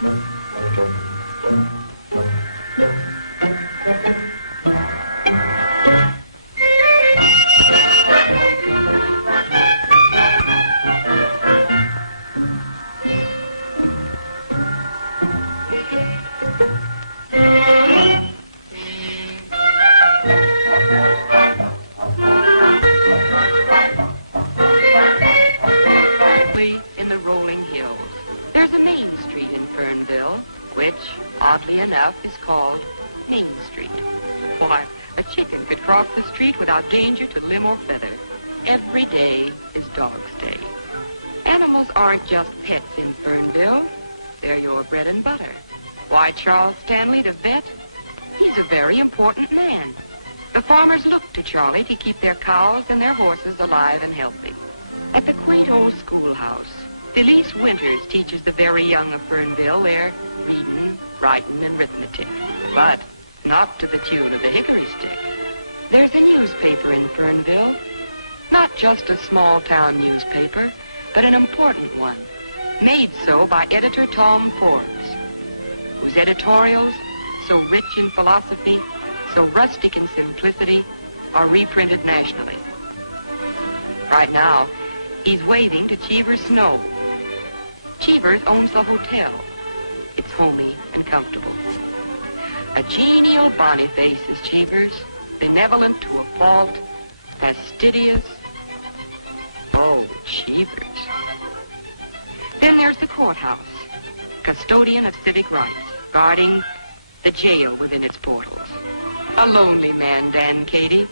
In the rolling hills, there's a main street in Fernville, which, oddly enough, is called Main Street. Why, a chicken could cross the street without danger to limb or feather. Every day is Dog's Day. Animals aren't just pets in Fernville. They're your bread and butter. Why, Charles Stanley, the vet, he's a very important man. The farmers look to Charlie to keep their cows and their horses alive and healthy. At the quaint old schoolhouse, Felice Winters teaches the very young of Fernville their reading, writing, and arithmetic. But not to the tune of the hickory stick. There's a newspaper in Fernville. Not just a small-town newspaper, but an important one. Made so by editor Tom Forbes, whose editorials, so rich in philosophy, so rustic in simplicity, are reprinted nationally. Right now, he's waving to Cheever's Snow. Cheever's owns the hotel. It's homey and comfortable. A genial Boniface is Cheever's, benevolent to a fault, fastidious. Oh, Cheever's. Then there's the courthouse, custodian of civic rights, guarding the jail within its portals. A lonely man, Dan Cady.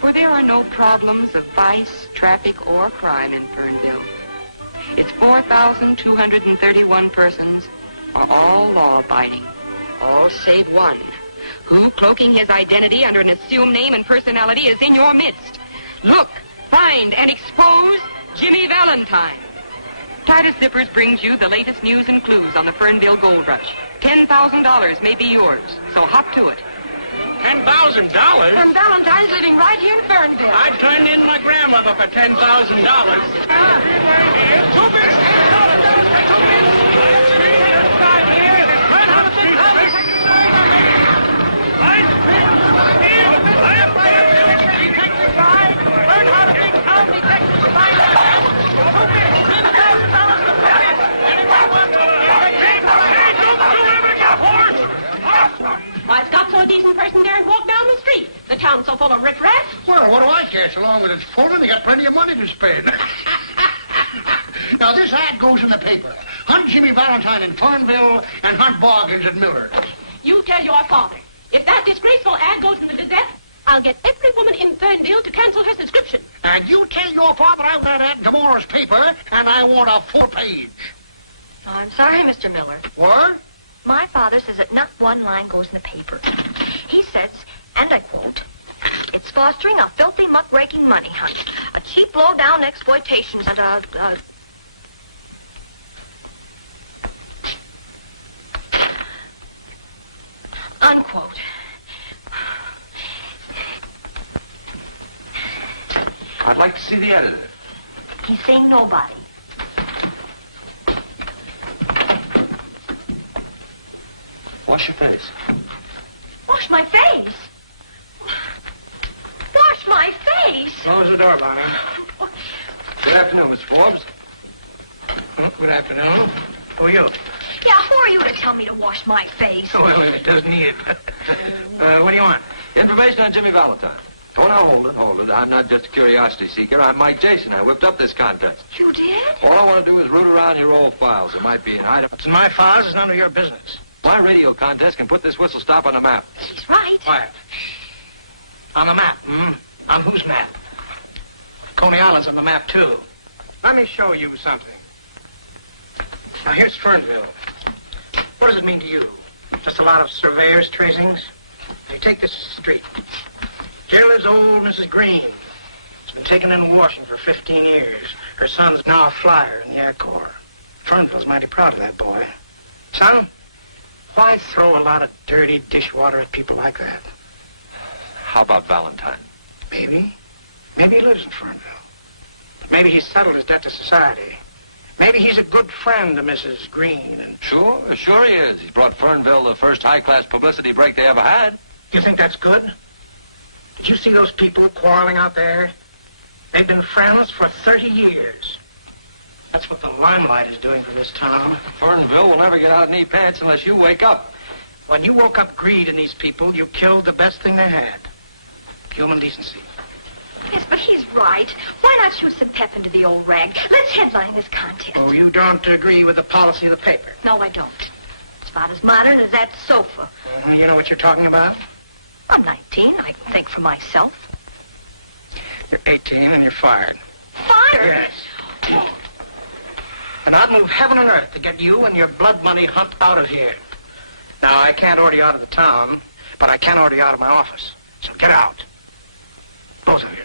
For there are no problems of vice, traffic, or crime in Fernville. Its 4,231 persons are all law-abiding, all save one, who, cloaking his identity under an assumed name and personality, is in your midst. Look, find, and expose Jimmy Valentine. Titus Zippers brings you the latest news and clues on the Fernville gold rush. $10,000 may be yours, so hop to it. $10,000? And Valentine's living right here in Fernville. I turned in my grandmother for $10,000. Too big! Learn how to think how detectives find out. $10,000 to put in. Anybody want to? Hey, don't you ever get hoarse! Why, Scott's so a decent person daren't walk down the street. The town's so full of riffraff. Well, what do I care so long as it's full and they got plenty of money to spend? Now, this ad goes in the paper. Hunt Jimmy Valentine in Fernville and hunt Boggins at Miller's. You tell your father. If that disgraceful ad goes in the Gazette, I'll get every woman in Fernville to cancel her subscription. And you tell your father I want that ad in tomorrow's paper, and I want a 4-page. Oh, I'm sorry, Mr. Miller. What? My father says that not one line goes in the paper. He says, and I quote, "It's fostering a filthy, muckraking money hunt, a cheap, low-down exploitation, and unquote." I'd like to see the editor. He's saying nobody. Wash your face. Wash my face? Wash my face? Close the door, Bonnie. Good afternoon, Mr. Forbes. Oh, good afternoon. Who are you? Yeah, who are you to tell me to wash my face? Well, it doesn't need it. What do you want? Information on Jimmy Valentine. Oh, now, hold it. I'm not just a curiosity seeker. I'm Mike Jason. I whipped up this contest. You did? All I want to do is root around your old files. There might be an item. What's in my files is none of your business. My radio contest can put this whistle stop on the map. He's right. Quiet. On the map, On whose map? Coney Island's on the map, too. Let me show you something. Now, here's Fernville. What does it mean to you? Just a lot of surveyors' tracings? Now, you take this street. Here lives old Mrs. Green. She's been taken in washing for 15 years. Her son's now a flyer in the Air Corps. Fernville's mighty proud of that boy. Son, why throw a lot of dirty dishwater at people like that? How about Valentine? Maybe. Maybe he lives in Fernville. But maybe he's settled his debt to society. Maybe he's a good friend to Mrs. Green and... Sure he is. He's brought Fernville the first high-class publicity break they ever had. You think that's good? Did you see those people quarreling out there? They've been friends for 30 years. That's what the limelight is doing to this town. Fernville will never get out of knee pants unless you wake up. When you woke up greed in these people, you killed the best thing they had. Human decency. Yes, but he's right. Why not shoot some pep into the old rag? Let's headline this contest. Oh, you don't agree with the policy of the paper? No, I don't. It's about as modern as that sofa. You know what you're talking about? I'm 19. I can think for myself. You're 18 and you're fired. Fired? Yes. And I'd move heaven and earth to get you and your blood money hunt out of here. Now, I can't order you out of the town, but I can order you out of my office. So get out. Both of you.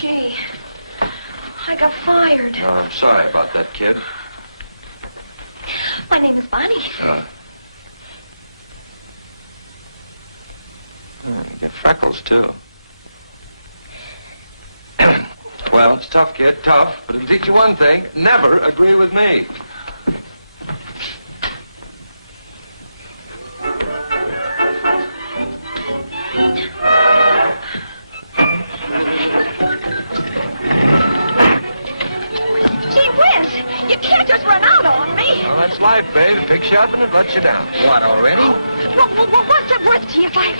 Gee, I got fired. Oh, I'm sorry about that, kid. My name is Bonnie. You get freckles, too. Well, it's tough, kid, tough. But it'll teach you one thing. Never agree with me. Gee whiz, you can't just run out on me. Well, that's life, babe. It picks you up and it lets you down. What, already? What's it worth to you if I...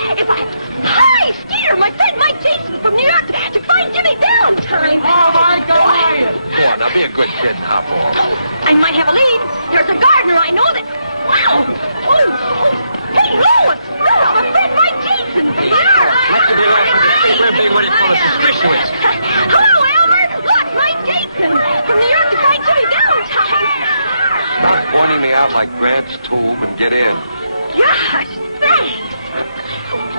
Hi, Skeeter, my friend Mike Jason from New York to find Jimmy Valentine. Oh, Mike, how are you? Go on, now be a good kid and hop off. I might have a lead. There's a gardener I know that... Wow! Hey, Lois! Lois, my friend Mike Jason from New York. Let's get off with the street. We're being what it's called a suspicious. Hello, Elmer. Look, Mike Jason from New York to find Jimmy Valentine. Stop pointing me out like Gramps' tube and get in. Gosh, thanks.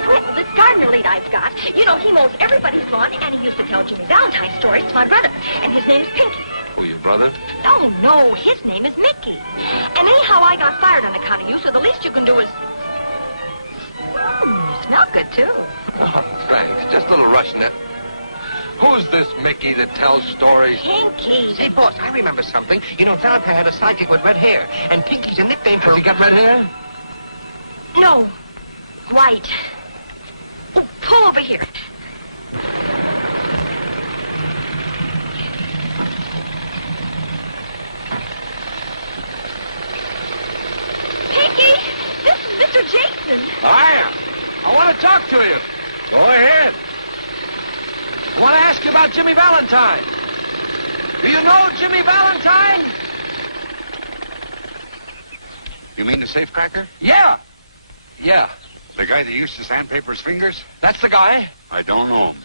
Well, this gardener lead I've got, you know, he mows everybody's lawn, and he used to tell Jimmy Valentine stories to my brother, and his name is Pinky. Who, your brother? Oh, no, his name is Mickey. And anyhow, I got fired on account of you, so the least you can do is... you smell good, too. Oh, thanks. Just a little Russianette. Who's this Mickey that tells stories? Pinky. Hey, boss, I remember something. You know, Valentine had a sidekick with red hair, and Pinky's a nickname for... Has he got red hair? No, white. Oh, pull over here. Pinky, this is Mr. Jason. I want to talk to you. Go ahead. I want to ask you about Jimmy Valentine. Do you know Jimmy Valentine? You mean the safecracker? Yeah. The guy that used to sandpaper his fingers? That's the guy. I don't know him.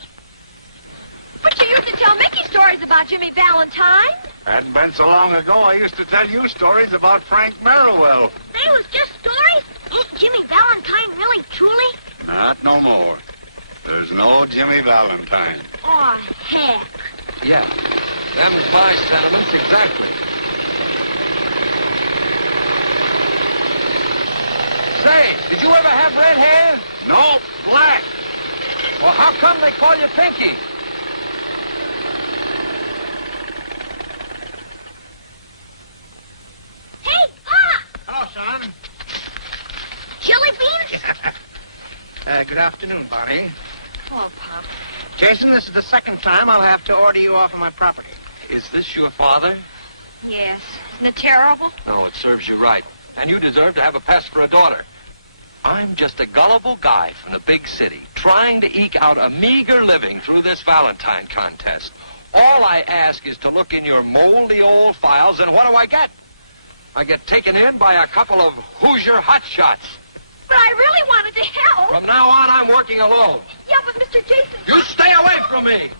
But you used to tell Mickey stories about Jimmy Valentine. Hadn't been so long ago, I used to tell you stories about Frank Merriwell. They was just stories? Ain't Jimmy Valentine really, truly? Not no more. There's no Jimmy Valentine. Aw, heck. Yeah. Them's my sentiments exactly. Say, did you ever have red hair? No, black. Well, how come they call you Pinky? Hey, Pop! Hello, son. Chili beans? Good afternoon, Bonnie. Oh, Pop. Jason, this is the second time I'll have to order you off of my property. Is this your father? Yes. Isn't it terrible? No, it serves you right. And you deserve to have a pest for a daughter. I'm just a gullible guy from the big city, trying to eke out a meager living through this Valentine contest. All I ask is to look in your moldy old files, and what do I get? I get taken in by a couple of Hoosier hotshots. But I really wanted to help. From now on, I'm working alone. Yeah, but Mr. Jason... You stay away from me!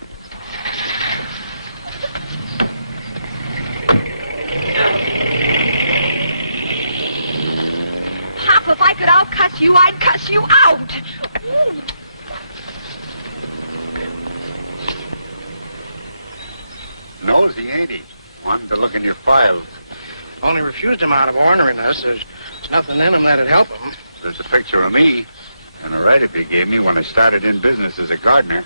Pop, if I could out-cuss you, I'd cuss you out. Nosy, ain't he? Wanted to look in your files. Only refused him out of orneriness. There's There's nothing in them that'd help him. There's a picture of me and a write-up you gave me when I started in business as a gardener.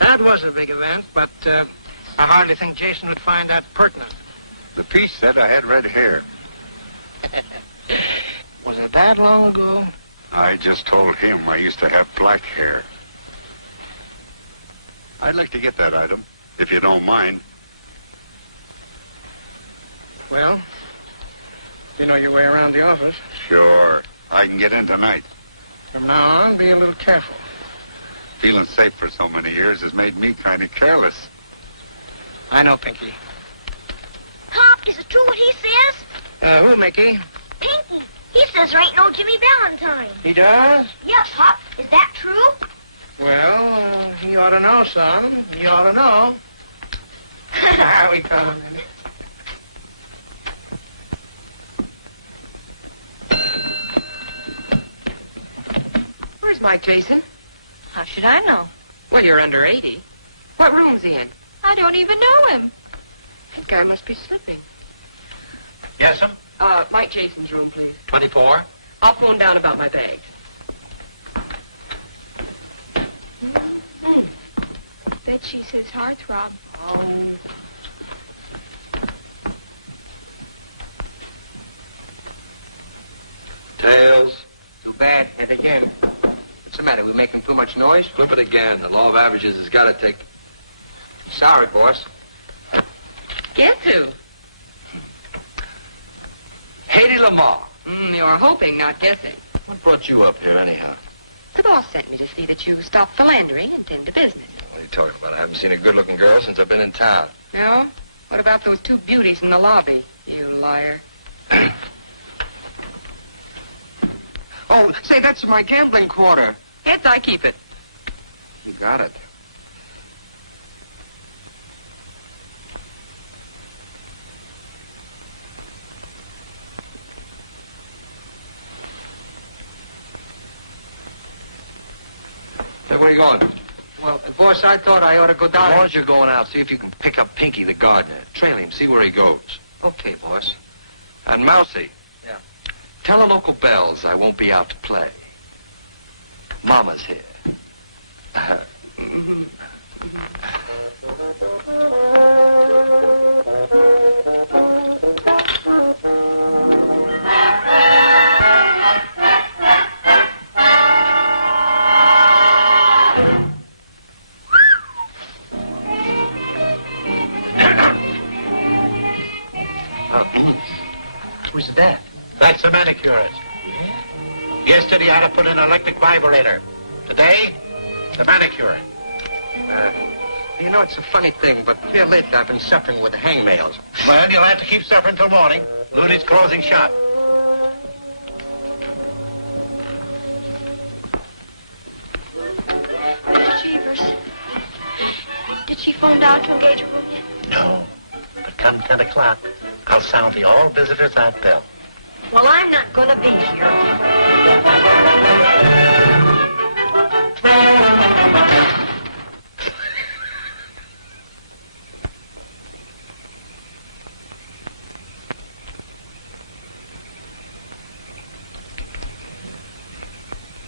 That was a big event, but I hardly think Jason would find that pertinent. The piece said I had red hair. Was it that long ago? I just told him I used to have black hair. I'd like to get that item, if you don't mind. Well, you know your way around the office. Sure. I can get in tonight. From now on, be a little careful. Feeling safe for so many years has made me kind of careless. I know, Pinky. Pop, is it true what he says? Who, Mickey? Pinky. He says there ain't no Jimmy Valentine. He does? Yeah, Pop. Is that true? Well, he ought to know, son. He ought to know. We got him in it. Where's Mike Jason? How should I know? Well, you're under 80. What room's he in? I don't even know him. That guy must be slipping. Yes, sir? Mike Jason's room, please. 24. I'll phone down about my bags. Bet she's his heartthrob. Oh. Tails. Too bad. And again. What's the matter? We making too much noise? Flip it again. The law of averages has got to take... Sorry, boss. Get to. Haiti Lamar. You're hoping, not guessing. What brought you up here, anyhow? The boss sent me to see that you stop philandering and tend to business. What are you talking about? I haven't seen a good-looking girl since I've been in town. No? What about those two beauties in the lobby, you liar? Oh, say, that's my gambling quarter. Heads, I keep it. You got it. Hey, where are you going? Well, boss, I thought I ought to go down. As long as you're going out, see if you can pick up Pinky the gardener. Trail him, see where he goes. Okay, boss. And Mousy. Yeah. Tell the local bells I won't be out to play. Mama's here. Who's that? That's the manicurist. Yeah? Yesterday I had to put in an electric vibrator. Today, the manicurist. You know, it's a funny thing, but here lately I've been suffering with hangnails. Well, you'll have to keep suffering till morning. Looney's closing shop. Mr. Cheevers, did she phone down to engage a room yet? No, but come 10 o'clock, I'll sound the all visitors out bell. Well, I'm not going to be here.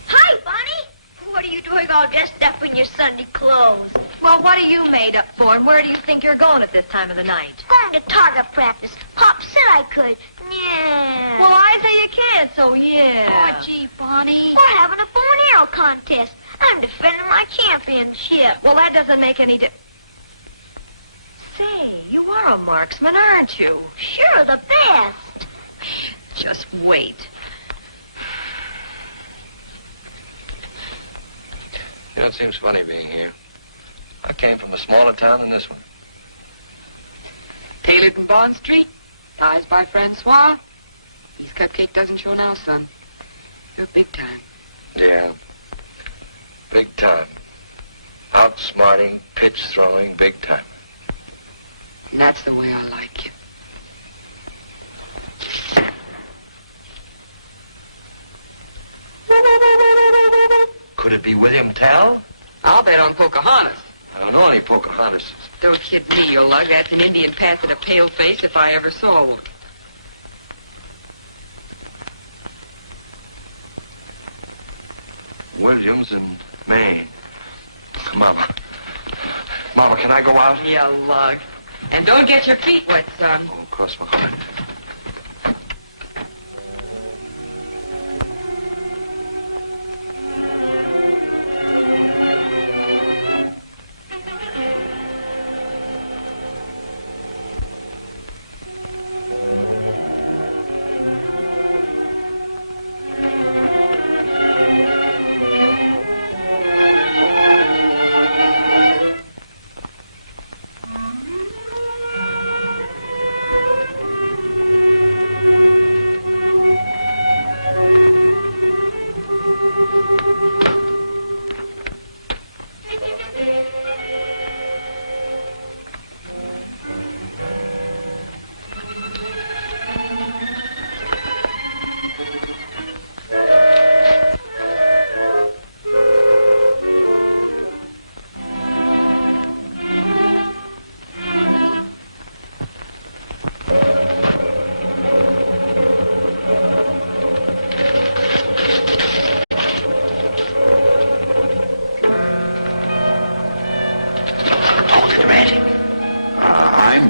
Hi, Bonnie. What are you doing all dressed up in your Sunday clothes? Well, what are you made up for, and where do you think you're going at this time of the night? Going to target practice. Pop said I could. Yeah. Well, I say you can't, so yeah. Oh, gee, Bonnie. We're having a bow and arrow contest. I'm defending my championship. Well, that doesn't make any Say, you are a marksman, aren't you? Sure, the best. Just wait. You know, it seems funny being here. I came from a smaller town than this one. Tailored in Bond Street, ties by Francois. These cupcake doesn't show now, son. You're big time. Yeah. Big time. Outsmarting, pitch throwing, big timer. And that's the way I like you. Could it be William Tell? I'll bet on Pocahontas. I don't know any Pocahontas. Don't kid me, you lug. That's an Indian pass at a pale face if I ever saw one. Williams in Maine. Mama. Mama, can I go out? You lug. And don't get your feet wet, son. Oh, cross my heart.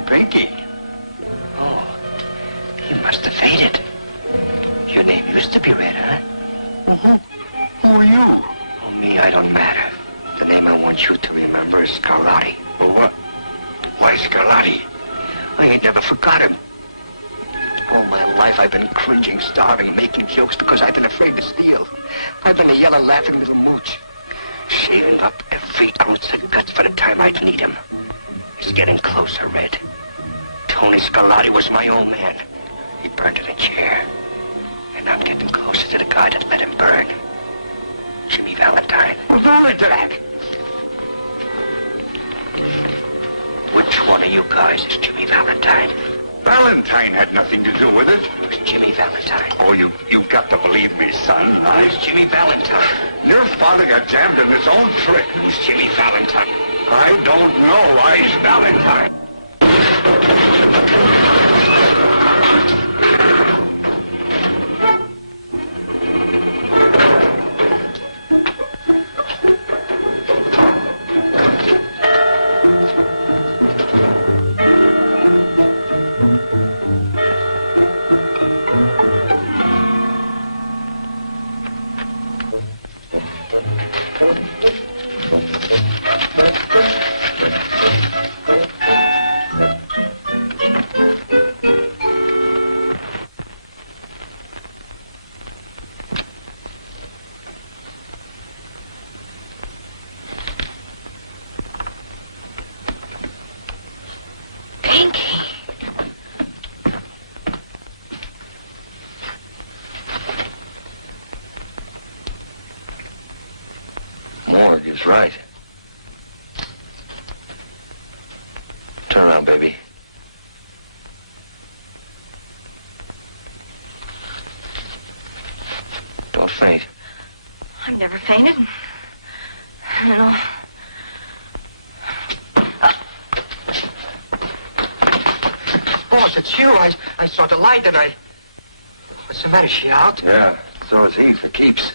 Pinky. Oh, you must have faded. Your name used to be Red, huh? Well, who are you? Oh, me, I don't matter. The name I want you to remember is Scarlatti. Well, what? Why Scarlatti? I ain't never forgotten. All my life I've been cringing, starving, making jokes because I've been afraid to steal. I've been a yellow, laughing little mooch, saving up every ounce of guts for the time I'd need him. It's getting closer, Red. Tony Scarlatti was my old man. He burned in a chair. And I'm getting closer to the guy that let him burn. Jimmy Valentine. What's wrong with that? Which one of you guys is Jimmy Valentine? Valentine had nothing to do with it. It was Jimmy Valentine. Oh, you've got to believe me, son. Who's Jimmy Valentine? Your father got jammed in his own trick. Who's Jimmy Valentine? I don't know. He's Valentine. Morgue is right. Turn around, baby. Don't faint. I've never fainted. I don't know. Boss, it's you. I saw the light and I... What's the matter? Is she out? Yeah, so is he, for keeps.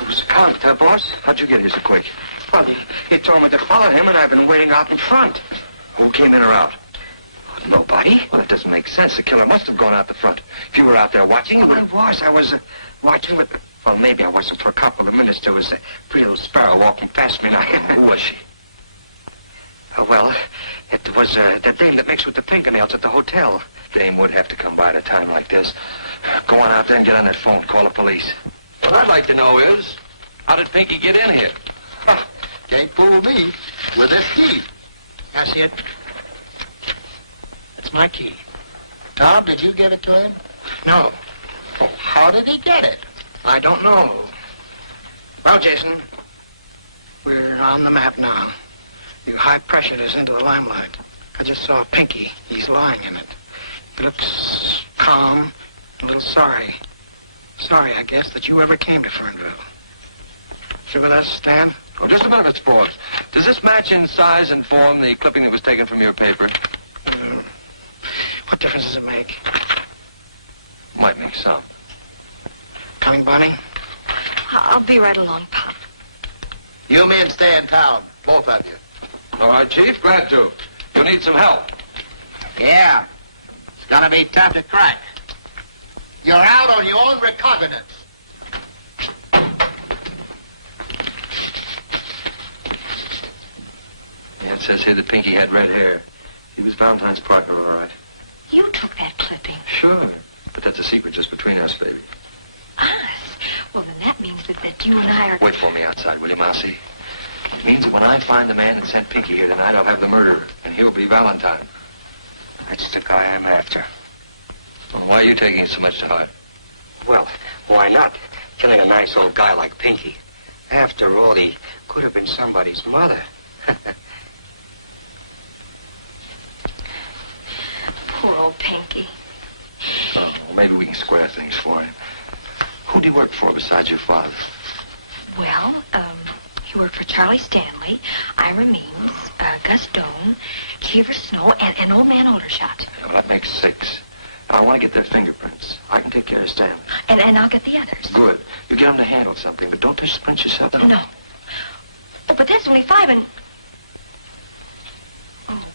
It was Count, boss? How'd you get here so quick? Well, he told me to follow him, and I've been waiting out in front. Who came in or out? Nobody. Well, that doesn't make sense. The killer must have gone out the front. If you were out there watching, you would... I was watching, but... Well, maybe I wasn't for a couple of minutes. There was a pretty little sparrow walking past me, and I... Who was she? Well, it was the dame that makes with the fingernails at the hotel. Dame would have to come by at a time like this. Go on out there and get on that phone. Call the police. What I'd like to know is, how did Pinky get in here? Can't fool me with this key. That's it. That's my key. Tom, did you give it to him? No. Oh, how did he get it? I don't know. Well, Jason, we're on the map now. You high-pressured us into the limelight. I just saw Pinky. He's lying in it. He looks calm, a little sorry. Sorry, I guess, that you ever came to Fernville. You with us, Stan? Oh, just a minute, Mr. Forbes. Does this match in size and form the clipping that was taken from your paper? What difference does it make? Might make some. Coming, Bonnie? I'll be right along, Pop. You men stay in town, both of you. All right, Chief, glad to. You'll need some help. Yeah. It's gonna be tough to crack. You're out on your own recognizance. Yeah, it says here that Pinky had red hair. He was Valentine's partner, all right. You took that clipping. Sure. But that's a secret just between us, baby. Us? Well, then that means that you and I are... Wait for me outside, will you, Mousy? It means that when I find the man that sent Pinky here tonight, I'll have the murderer, and he'll be Valentine. That's the guy I'm after. Well, why are you taking it so much to heart? Well, why not? Killing a nice old guy like Pinky. After all, he could have been somebody's mother. Poor old Pinky. Oh, well, maybe we can square things for him. Who do you work for besides your father? Well, he worked for Charlie Stanley, Ira Means, Gus Doan, Cheever Snow, and Old Man Aldershot. Yeah, well, that makes 6. I want to get their fingerprints. I can take care of Stanley. And I'll get the others. Good. You get them to handle something, but don't touch the prints yourself. No. Oh, but that's only 5 and... Oh,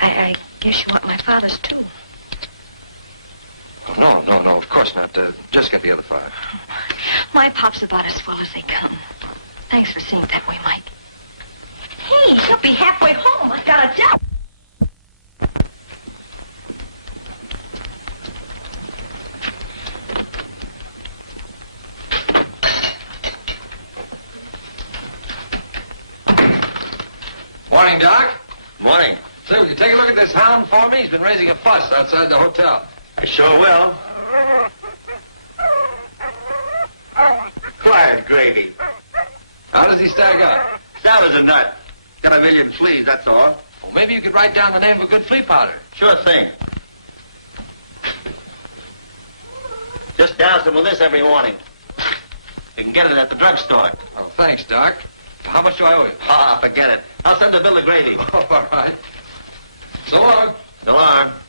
I guess you want my father's, too. Oh, no, of course not. Just get the other 5. My Pop's about as swell as they come. Thanks for seeing it that way, Mike. Hey, he'll be halfway home. I got a job. Morning, Doc. Morning. Say, will you take a look at this hound for me? He's been raising a fuss outside the hotel. I sure will. Quiet, Gravy. How does he stack up? Sound as a nut. Got a million fleas, that's all. Well, maybe you could write down the name of a good flea powder. Sure thing. Just douse him with this every morning. You can get it at the drugstore. Oh, thanks, Doc. How much do I owe you? Ah, forget it. I'll send the bill to Grady. Oh, all right. So long. So long.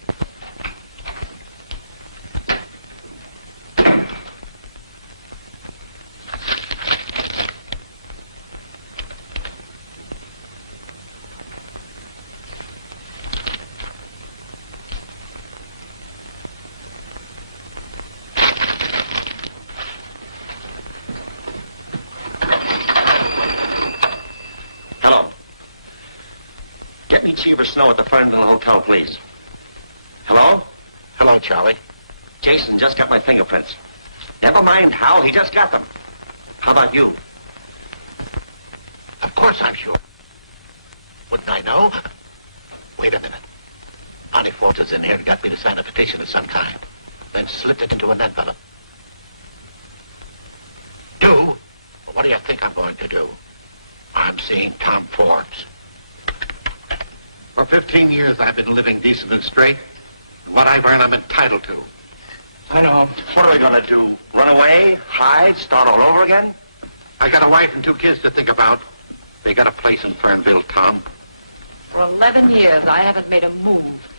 Hello. Get me Cheever Snow at the Fernville Hotel, please. Hello? Hello, Charlie. Jason just got my fingerprints. Never mind how, he just got them. How about you? Of course I'm sure. Wouldn't I know? Wait a minute. Bonnie Ford is in here and got me to sign a petition of some kind. Then slipped it into an envelope. Do? Well, what do you think I'm going to do? I'm seeing Tom Forbes. For 15 years I've been living decent and straight. And what I've earned I'm entitled to. I know. What are we going to do? Run away? Hide? Start all over again? I got a wife and 2 kids to think about. They got a place in Fernville, Tom. For 11 years, I haven't made a move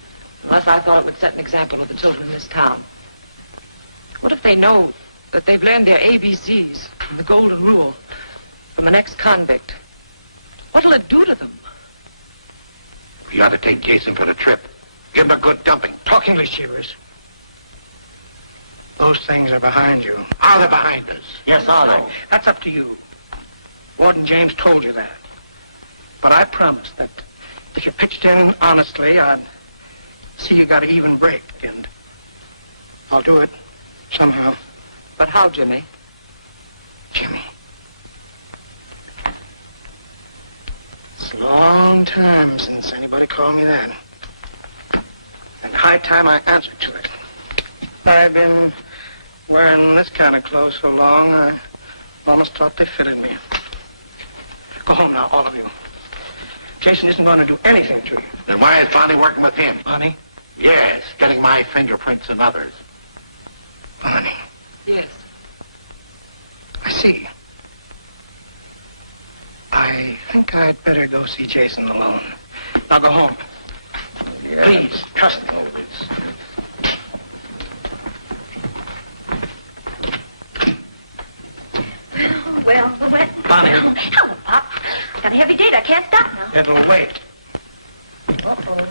unless I thought it would set an example to the children in this town. What if they know that they've learned their ABCs and the golden rule from the next convict? What'll it do to them? We ought to take Jason for the trip. Give him a good dumping. Talk English, Cheevers. Those things are behind you. Are they behind us? Yes, are they? That's up to you. Warden James told you that. But I promised that if you pitched in honestly, I'd see you got an even break, and I'll do it somehow. But how, Jimmy? Jimmy. It's a long time since anybody called me that. And high time I answered to it. I've been wearing this kind of clothes so long, I almost thought they fitted me. Go home now, all of you. Jason isn't going to do anything to you. Then why is Bonnie working with him? Bonnie? Yes, getting my fingerprints and others. Bonnie. Yes. I see. I think I'd better go see Jason alone. Now go home. Yeah. Please, trust me. well. Bonnie. Hello, Pop. Got a heavy date. I can't stop now. It'll wait. Uh-oh.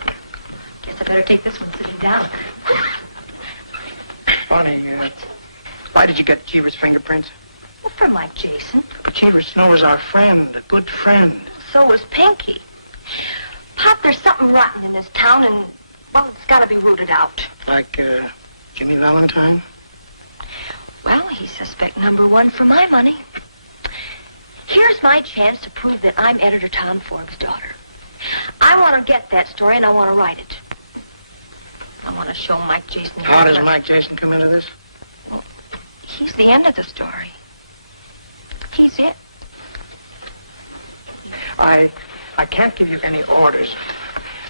Guess I better take this one sitting down. Bonnie, why did you get Cheever's fingerprints? Well, for Mike Jason. But Cheever Snow is our friend, a good friend. So was Pinky. Pop, there's something rotten in this town, and, well, it's got to be rooted out. Like, Jimmy Valentine? Well, he's suspect number one for my money. Here's my chance to prove that I'm Editor Tom Forbes' daughter. I want to get that story, and I want to write it. I want to show Mike Jason... How does Mike Jason come into this? Well, he's the end of the story. He's it. I can't give you any orders.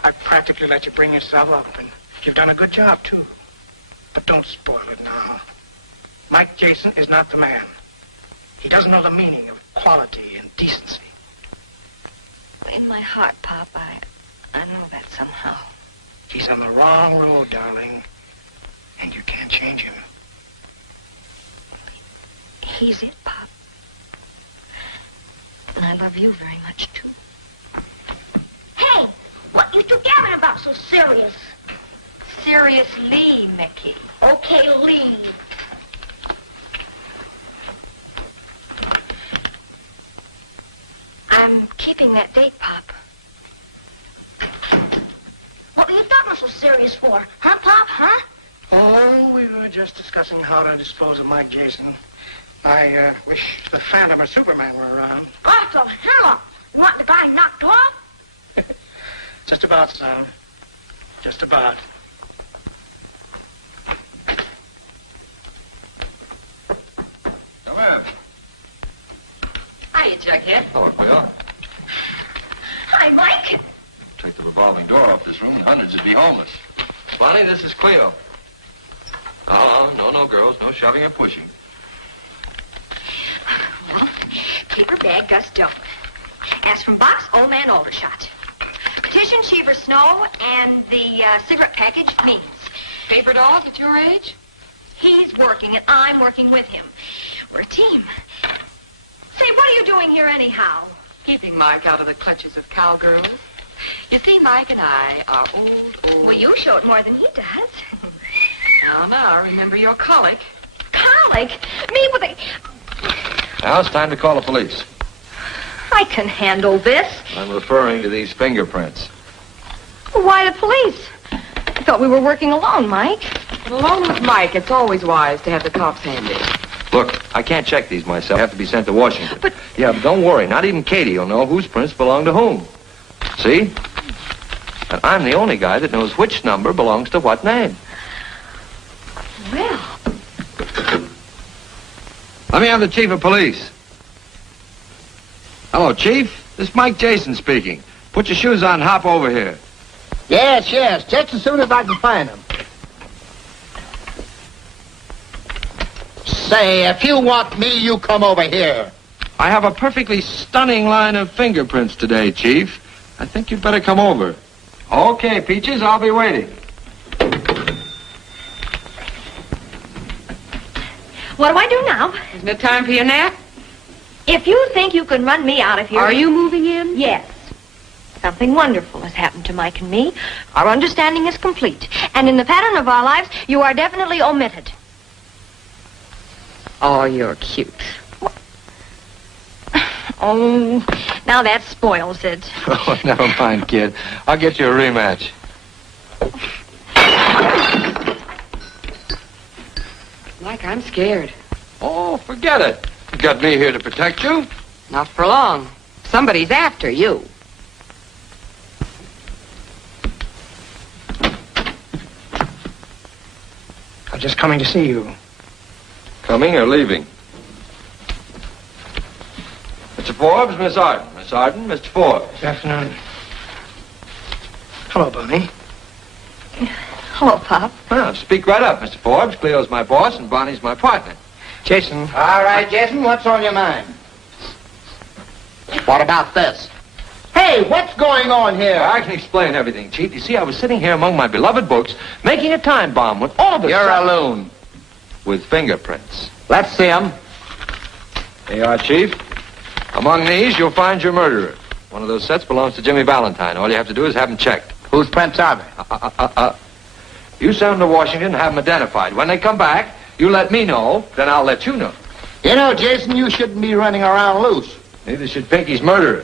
I practically let you bring yourself up, and you've done a good job, too. But don't spoil it now. Mike Jason is not the man. He doesn't know the meaning of quality and decency. In my heart, Pop, I know that somehow. He's on the wrong road, darling, and you can't change him. He's it, Pop. And I love you very much, too. Hey, what you two gabbing about so serious? Seriously, Mickey. Okay, Lee. I'm keeping that date, Pop. What were you talking so serious for? Huh, Pop, huh? Oh, we were just discussing how to dispose of Mike Jason. I wish the Phantom or Superman were around. Got the hell up. You want the guy knocked off? Just about, son. Just about. Come in. Hiya, Jughead. Hello, Bill. Hi, Mike. Take the revolving door off this room and hundreds would be homeless. Bonnie, this is Cleo. Oh, no, girls. No shoving or pushing. Well, paper bag, Gus Doe. Ask from box, old man Aldershot. Petition, Cheever Snow, and the cigarette package, Means. Paper dolls at your age? He's working, and I'm working with him. We're a team. Say, what are you doing here anyhow? Keeping Mike out of the clutches of cowgirls. You see, Mike and I are old. Well, you show it more than he does. Now, remember your colic. Colic? Me with a... Now it's time to call the police. I can handle this. I'm referring to these fingerprints. Why the police? I thought we were working alone, Mike. Along with Mike, it's always wise to have the cops handy. Look, I can't check these myself. They have to be sent to Washington. But... Yeah, but don't worry. Not even Katie will know whose prints belong to whom. See? And I'm the only guy that knows which number belongs to what name. Well... Let me have the chief of police. Hello, Chief. This is Mike Jason speaking. Put your shoes on and hop over here. Yes. Just as soon as I can find them. Say, if you want me, you come over here. I have a perfectly stunning line of fingerprints today, Chief. I think you'd better come over. Okay, Peaches, I'll be waiting. What do I do now? Isn't it time for your nap? If you think you can run me out of here... Are you moving in? Yes. Something wonderful has happened to Mike and me. Our understanding is complete. And in the pattern of our lives, you are definitely omitted. Oh, you're cute. Oh, now that spoils it. Oh, never mind, kid. I'll get you a rematch. Mike, I'm scared. Oh, forget it. You got me here to protect you. Not for long. Somebody's after you. I'm just coming to see you. Coming or leaving? Mr. Forbes, Miss Arden. Miss Arden, Mr. Forbes. Good afternoon. Hello, Bonnie. Hello, Pop. Well, speak right up, Mr. Forbes. Cleo's my boss and Bonnie's my partner. Jason. All right, Jason, what's on your mind? What about this? Hey, what's going on here? I can explain everything, Chief. You see, I was sitting here among my beloved books, making a time bomb when all of a You're sudden... a loon. With fingerprints. Let's see 'em. There you are, Chief. Among these, you'll find your murderer. One of those sets belongs to Jimmy Valentine. All you have to do is have him checked. Whose prints are they? You send them to Washington and have them identified. When they come back, you let me know, then I'll let you know. You know, Jason, you shouldn't be running around loose. Neither should Pinky's murderer.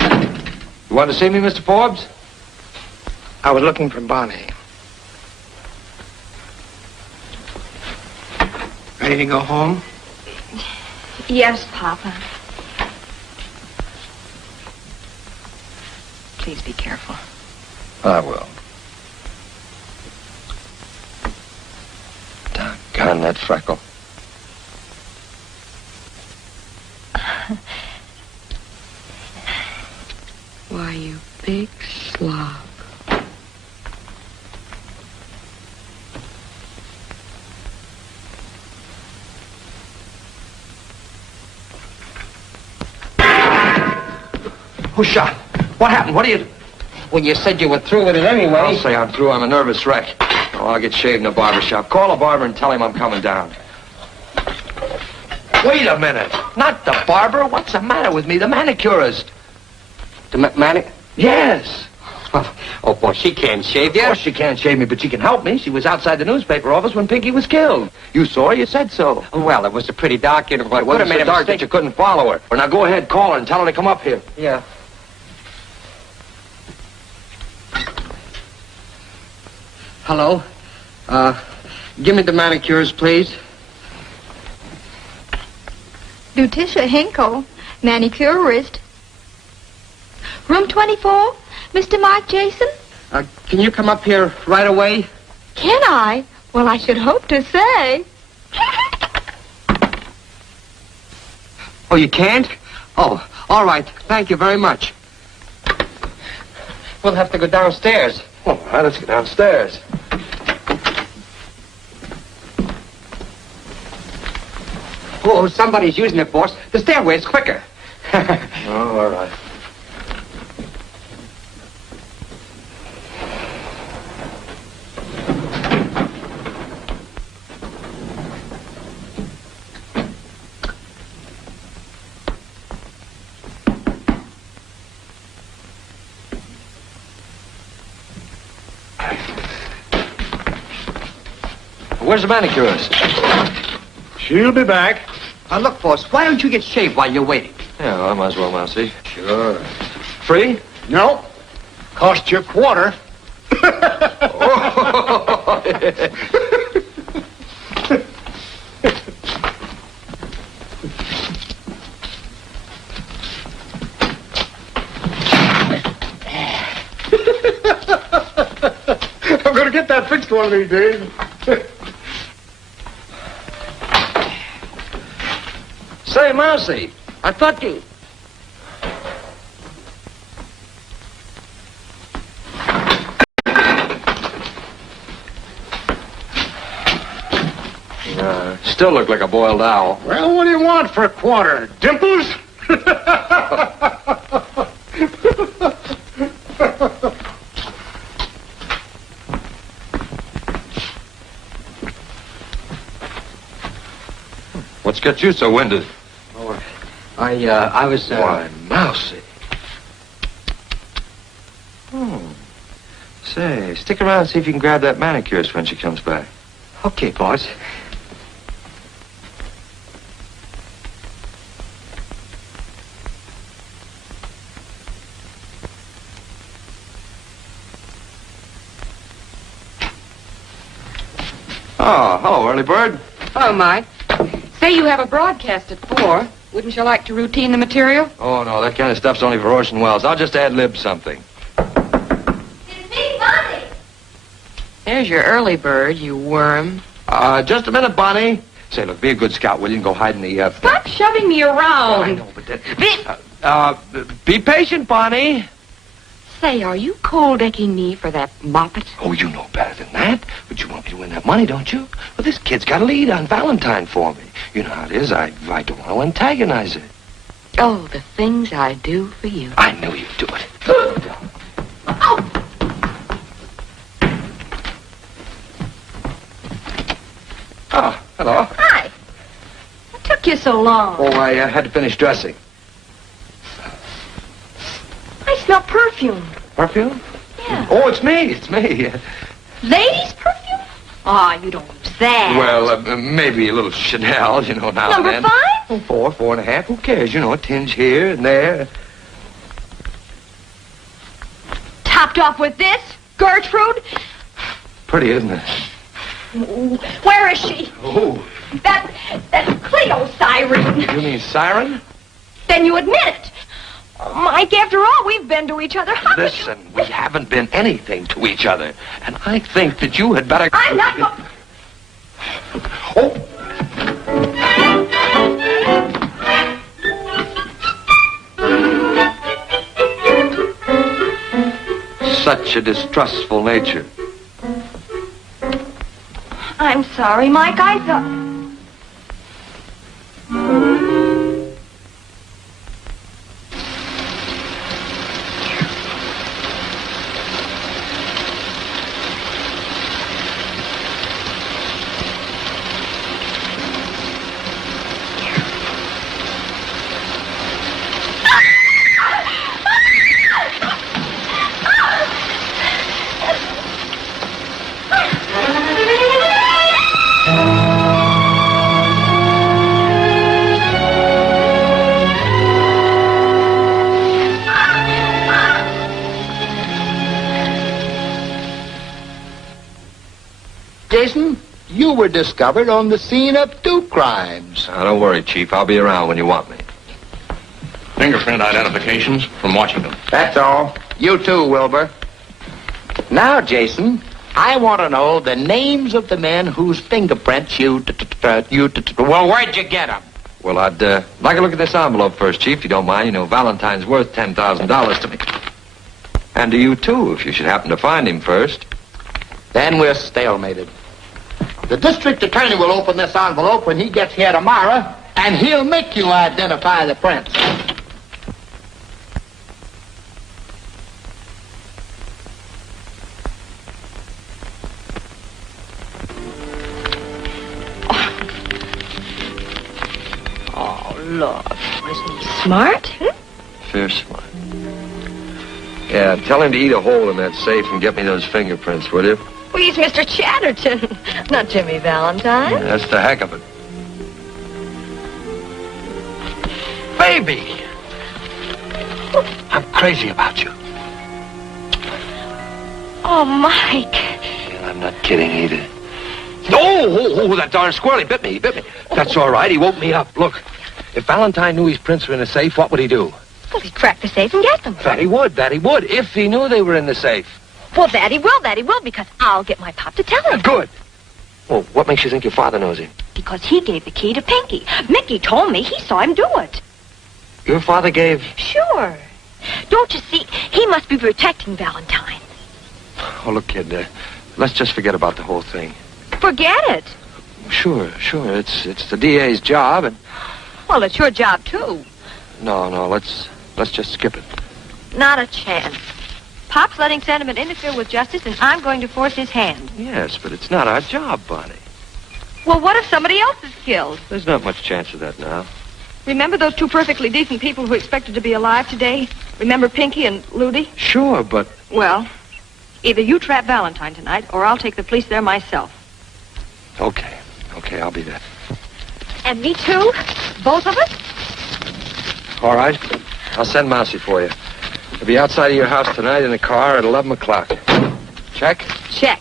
You want to see me, Mr. Forbes? I was looking for Bonnie. Ready to go home? Yes, Papa. Please be careful. I will. Doggone that freckle. Why, you big slob. Who shot? What happened? What are you... Well, you said you were through with it anyway. I'll say I'm through. I'm a nervous wreck. Oh, I'll get shaved in a barber shop. Call a barber and tell him I'm coming down. Wait a minute. Not the barber. What's the matter with me? The manicurist. The manic? Yes. Oh, boy, she can't shave you. Of course she can't shave me, but she can help me. She was outside the newspaper office when Pinky was killed. You saw her. You said so. Well, it was a pretty dark interval. It wasn't so dark that you couldn't follow her. Well, now go ahead, call her and tell her to come up here. Yeah. Hello? Give me the manicures, please. Lutetia Hinkle, manicurist. Room 24, Mr. Mike Jason? Can you come up here right away? Can I? Well, I should hope to say. Oh, you can't? Oh, all right. Thank you very much. We'll have to go downstairs. All right, let's get downstairs. Oh, somebody's using it, boss. The stairway's quicker. Oh, all right. Where's the manicurist? She'll be back. Look, boss, why don't you get shaved while you're waiting? Yeah, well, I might as well, Mousy. Sure. Free? No. Cost you a quarter. I'm going to get that fixed one of these days. Say, Mousy, I thought you... Still look like a boiled owl. Well, what do you want for a quarter? Dimples? What's got you so winded? I was, Why, Mousy. Oh. Say, stick around and see if you can grab that manicurist when she comes back. Okay, boss. Oh, hello, early bird. Hello, Mike. Say you have a broadcast at 4. Wouldn't you like to routine the material? Oh, no, that kind of stuff's only for Orson Welles. I'll just ad-lib something. It's me, Bonnie. There's your early bird, you worm. Just a minute, Bonnie. Say, look, be a good scout, will you, and go hide in the, Stop shoving me around. I know, but be patient, Bonnie. Say, are you cold-decking me for that moppet? Oh, you know better than that. But you want me to win that money, don't you? Well, this kid's got a lead on Valentine for me. You know how it is. I don't want to antagonize it. Oh, the things I do for you. I knew you'd do it. Oh, hello. Hi. What took took you so long? Oh, I had to finish dressing. I smell perfume. Perfume? Yeah. Oh, it's me. It's me. Ladies' perfume? Oh, you don't use that. Well, maybe a little Chanel, you know, now Number and then. 5? Oh, 4, 4.5. Who cares? You know, a tinge here and there. Topped off with this? Gertrude? Pretty, isn't it? Where is she? Who? That Cleo siren. You mean Siren? Then you admit it. Mike, after all, we've been to each other. How Listen, we haven't been anything to each other. And I think that you had better... I'm not going... Oh! Such a distrustful nature. I'm sorry, Mike. I thought... Jason, you were discovered on the scene of 2 crimes. Don't worry, Chief. I'll be around when you want me. Fingerprint identifications from Washington. That's all. You too, Wilbur. Now, Jason, I want to know the names of the men whose fingerprints well, where'd you get them? Well, I'd like to look at this envelope first, Chief, if you don't mind. You know, Valentine's worth $10,000 to me. And to you, too, if you should happen to find him first. Then we're stalemated. The district attorney will open this envelope when he gets here tomorrow, and he'll make you identify the prints. Oh, look. Wasn't he smart? Fierce smart. Yeah, tell him to eat a hole in that safe and get me those fingerprints, will you? Well, he's Mr. Chatterton, not Jimmy Valentine. That's the heck of it. Baby! I'm crazy about you. Oh, Mike. And I'm not kidding either. Oh, that darn squirrel, he bit me. That's all right, he woke me up. Look, if Valentine knew his prints were in the safe, what would he do? Well, he'd crack the safe and get them. That he would, if he knew they were in the safe. Well, that he will, because I'll get my pop to tell him. Good. Well, what makes you think your father knows him? Because he gave the key to Pinky. Mickey told me he saw him do it. Your father gave... Sure. Don't you see? He must be protecting Valentine. Oh, look, kid, let's just forget about the whole thing. Forget it. Sure. It's the DA's job, and... Well, it's your job, too. No, let's just skip it. Not a chance. Pop's letting sentiment interfere with justice, and I'm going to force his hand. Yes, but it's not our job, Bonnie. Well, what if somebody else is killed? There's not much chance of that now. Remember those 2 perfectly decent people who expected to be alive today? Remember Pinky and Ludi? Sure, but... Well, either you trap Valentine tonight, or I'll take the police there myself. Okay, I'll be there. And me too? Both of us? All right. I'll send Mousy for you. I'll be outside of your house tonight in a car at 11 o'clock. Check? Check.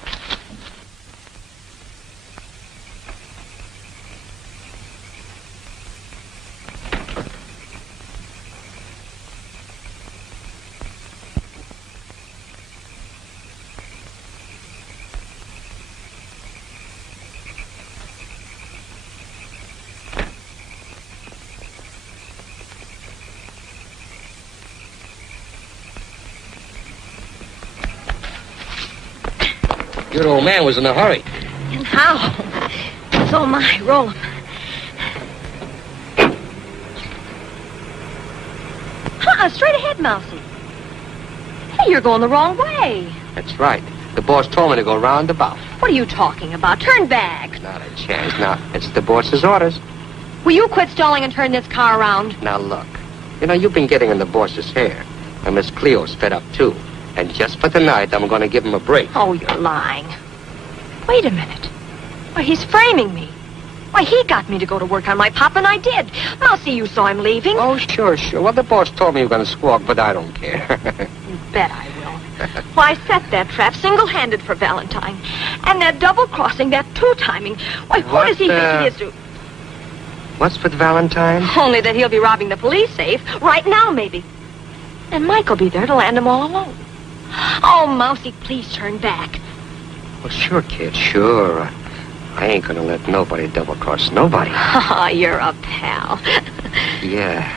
Your old man was in a hurry. And how? So am I. Roll him. Straight ahead, Mousy. Hey, you're going the wrong way. That's right. The boss told me to go roundabout. What are you talking about? Turn back. Not a chance. Now, it's the boss's orders. Will you quit stalling and turn this car around? Now, look. You know, you've been getting in the boss's hair. And Miss Cleo's fed up, too. And just for the night, I'm going to give him a break. Oh, you're lying. Wait a minute. Why, he's framing me. Why, he got me to go to work on my pop, and I did. I'll see you saw him leaving. Oh, sure. Well, the boss told me you were going to squawk, but I don't care. You bet I will. Well, I set that trap single-handed for Valentine. And that double-crossing, that two-timing. Why, who does he think he is? What's with Valentine? Only that he'll be robbing the police safe. Right now, maybe. And Mike'll be there to land them all alone. Oh, Mousy, please turn back. Well, sure, kid, sure. I ain't gonna let nobody double-cross nobody. Oh, you're a pal. Yeah.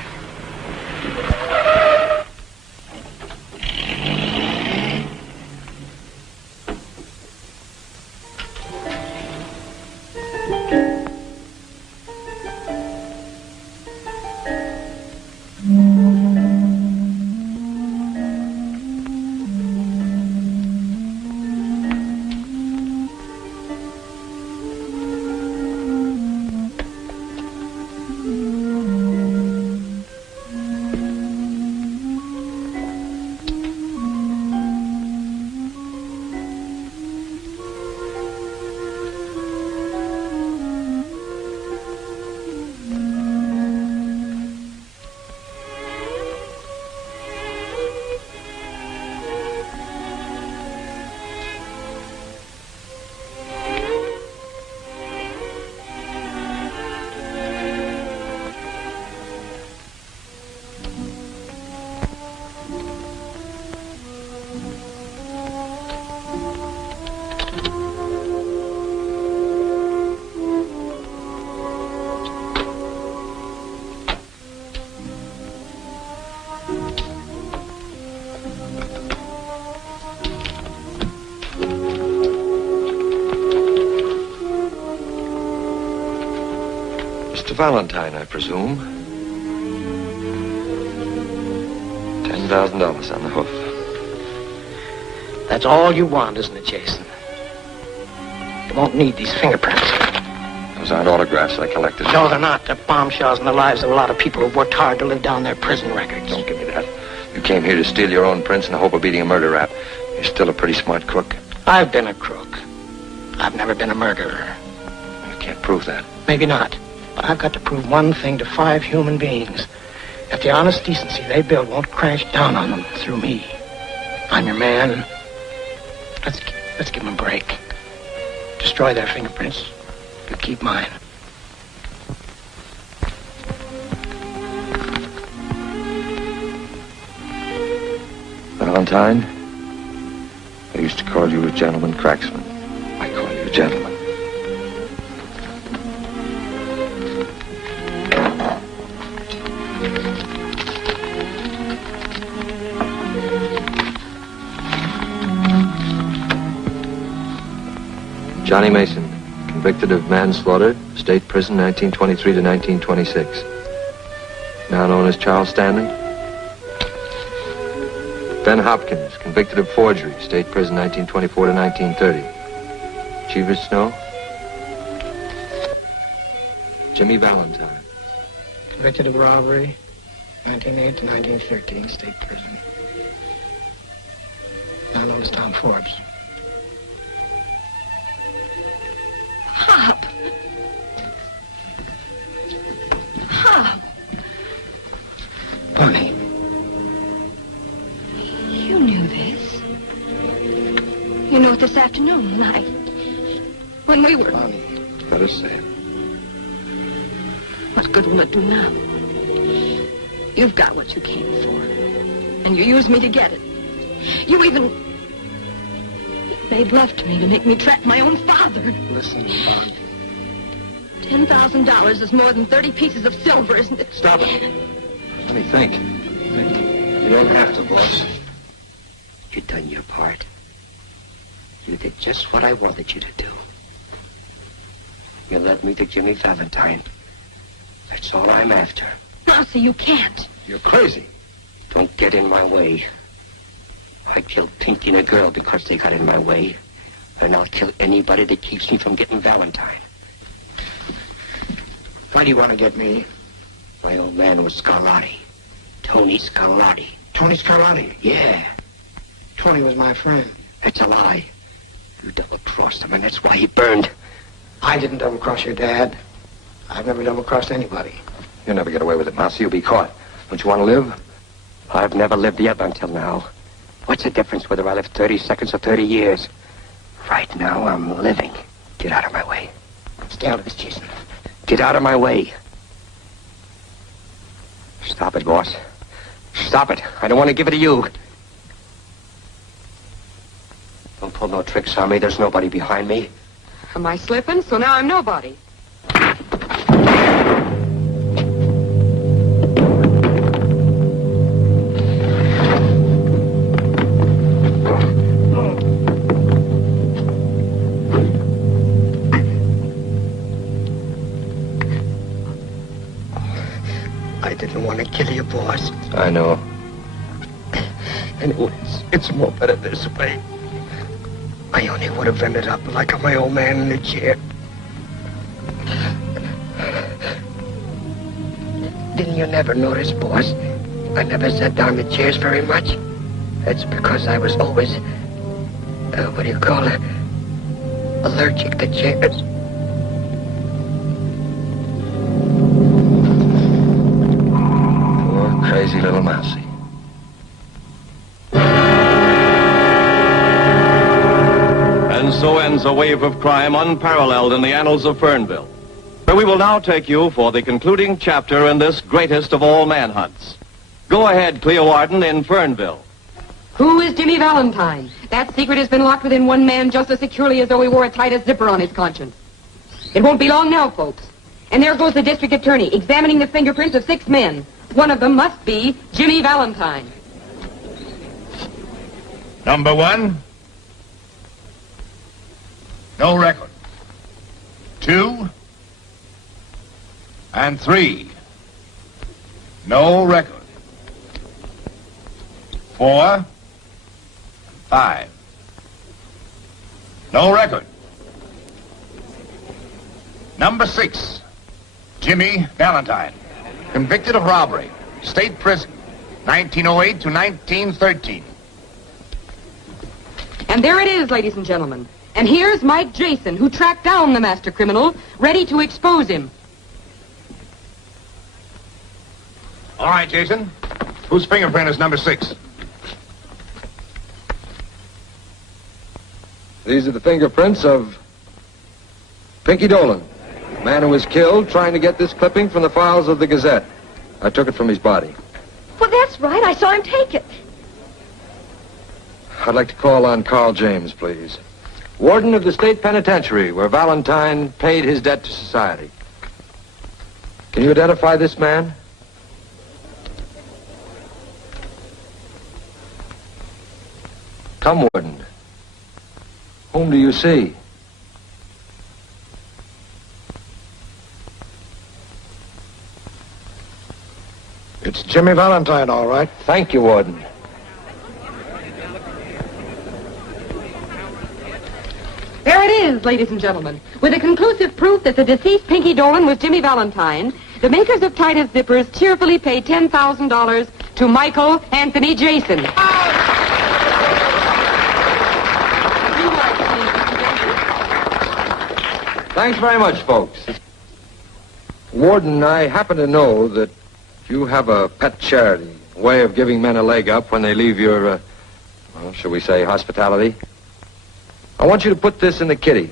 Mr. Valentine, I presume. $10,000 on the hoof. That's all you want, isn't it, Jason? You won't need these fingerprints. Those aren't autographs I collected. No, they're not. They're bombshells in the lives of a lot of people who've worked hard to live down their prison records. Don't give me that. You came here to steal your own prints in the hope of beating a murder rap. You're still a pretty smart crook. I've been a crook. I've never been a murderer. You can't prove that. Maybe not. But I've got to prove one thing to 5 human beings. That the honest decency they build won't crash down on them through me. I'm your man. Let's give them a break. Destroy their fingerprints. But keep mine. Valentine, I used to call you a gentleman cracksman. I call you a gentleman. Johnny Mason, convicted of manslaughter, state prison 1923 to 1926. Now known as Charles Stanley. Ben Hopkins, convicted of forgery, state prison 1924 to 1930. Cheever Snow. Jimmy Valentine. Convicted of robbery, 1908 to 1913, state prison. Now known as Tom Forbes. Pop! Pop! Bonnie. You knew this. You knew it this afternoon when we were... Bonnie, let us say it. What good will it do now? You've got what you came for. And you used me to get it. You even... made love to me to make me trap my own father. Listen, Bonnie. $10,000 is more than 30 pieces of silver, isn't it? Stop it. Let me think. You don't have to, boss. You done your part. You did just what I wanted you to do. You led me to Jimmy Valentine. That's all I'm after. Mousy, you can't. You're crazy. Don't get in my way. I killed Pinky and a girl because they got in my way. And I'll kill anybody that keeps me from getting Valentine. Why do you want to get me? My old man was Scarlatti. Tony Scarlatti. Tony Scarlatti? Yeah. Tony was my friend. That's a lie. You double-crossed him, and that's why he burned. I didn't double-cross your dad. I've never double-crossed anybody. You'll never get away with it, Mouse. You'll be caught. Don't you want to live? I've never lived yet until now. What's the difference whether I live 30 seconds or 30 years? Right now, I'm living. Get out of my way. Stay out of this, Jason. Get out of my way. Stop it, boss. Stop it. I don't want to give it to you. Don't pull no tricks on me. There's nobody behind me. Am I slipping? So now I'm nobody. I didn't want to kill you, boss. I know. Anyways, it's more better this way. I only would have ended up like my old man in the chair. Didn't you never notice, boss? I never sat down in the chairs very much. That's because I was always, what do you call it? Allergic to chairs. Poor, crazy little Mousie. And so ends a wave of crime unparalleled in the annals of Fernville, where we will now take you for the concluding chapter in this greatest of all manhunts. Go ahead, Cleo Arden in Fernville. Who is Jimmy Valentine? That secret has been locked within one man just as securely as though he wore a tightest zipper on his conscience. It won't be long now, folks. And there goes the district attorney examining the fingerprints of 6 men. One of them must be Jimmy Valentine. Number 1. No record. 2 and 3. No record. 4, 5. No record. Number 6. Jimmy Valentine. Convicted of robbery. State prison. 1908 to 1913. And there it is, ladies and gentlemen. And here's Mike Jason, who tracked down the master criminal, ready to expose him. All right, Jason. Whose fingerprint is number 6? These are the fingerprints of Pinky Dolan, the man who was killed trying to get this clipping from the files of the Gazette. I took it from his body. Well, that's right. I saw him take it. I'd like to call on Carl James, please. Warden of the State Penitentiary, where Valentine paid his debt to society. Can you identify this man? Come, Warden. Whom do you see? It's Jimmy Valentine, all right. Thank you, Warden. There it is, ladies and gentlemen. With a conclusive proof that the deceased Pinky Dolan was Jimmy Valentine, the makers of Titus Zippers cheerfully paid $10,000 to Michael Anthony Jason. Thanks very much, folks. Warden, I happen to know that you have a pet charity, a way of giving men a leg up when they leave your, well, shall we say, hospitality. I want you to put this in the kitty,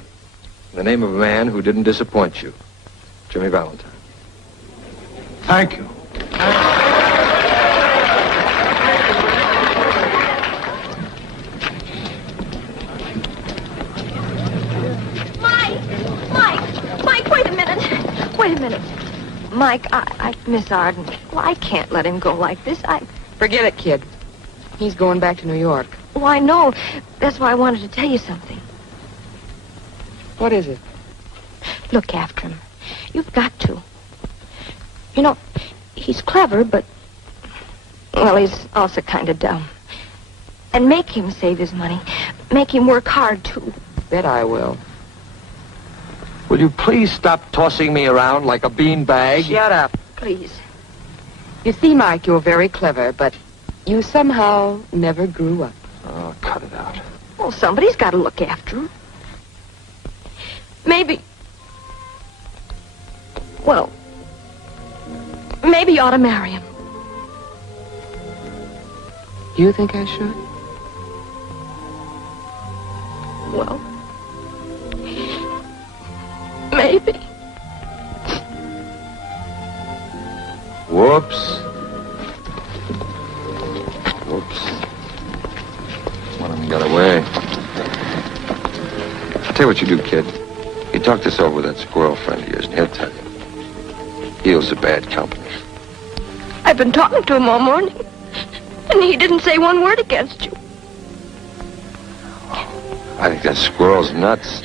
in the name of a man who didn't disappoint you, Jimmy Valentine. Thank you. Mike, wait a minute. Wait a minute. Mike, Miss Arden, well, I can't let him go like this. Forget it, kid. He's going back to New York. Oh, I know. That's why I wanted to tell you something. What is it? Look after him. You've got to. You know, he's clever, but, well, he's also kind of dumb. And make him save his money. Make him work hard, too. Bet I will. Will you please stop tossing me around like a beanbag? Shut up, please. You see, Mike, you're very clever, but you somehow never grew up. Oh, cut it out. Well, somebody's got to look after him. Maybe you ought to marry him. You think I should? Well, maybe. Whoops. One of them got away. I'll tell you what you do, kid. You talk this over with that squirrel friend of yours, and he'll tell you. He was a bad company. I've been talking to him all morning, and he didn't say one word against you. I think that squirrel's nuts.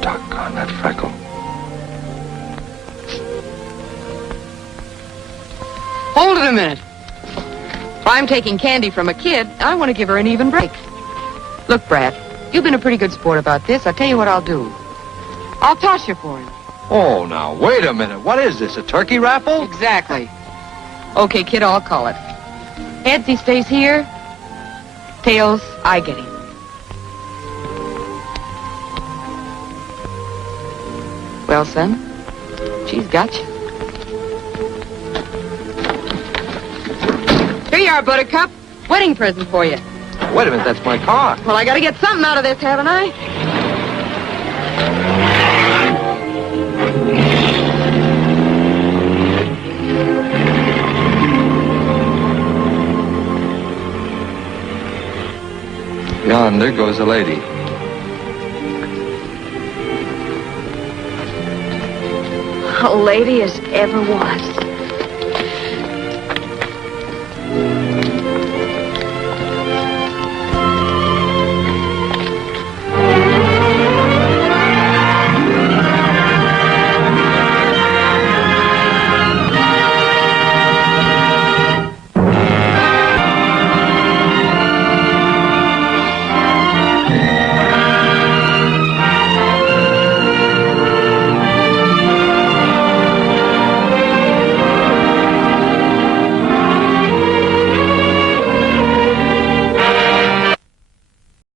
Doggone that freckle. Hold it a minute. If I'm taking candy from a kid, I want to give her an even break. Look, Brad, you've been a pretty good sport about this. I'll tell you what I'll do. I'll toss you for him. Oh, now, wait a minute. What is this, a turkey raffle? Exactly. Okay, kid, I'll call it. Heads, he stays here. Tails, I get him. Well, son, she's got you. Here you are, Buttercup. Wedding present for you. Wait a minute, that's my car. Well, I gotta get something out of this, haven't I? Yonder goes the lady. A lady as ever was.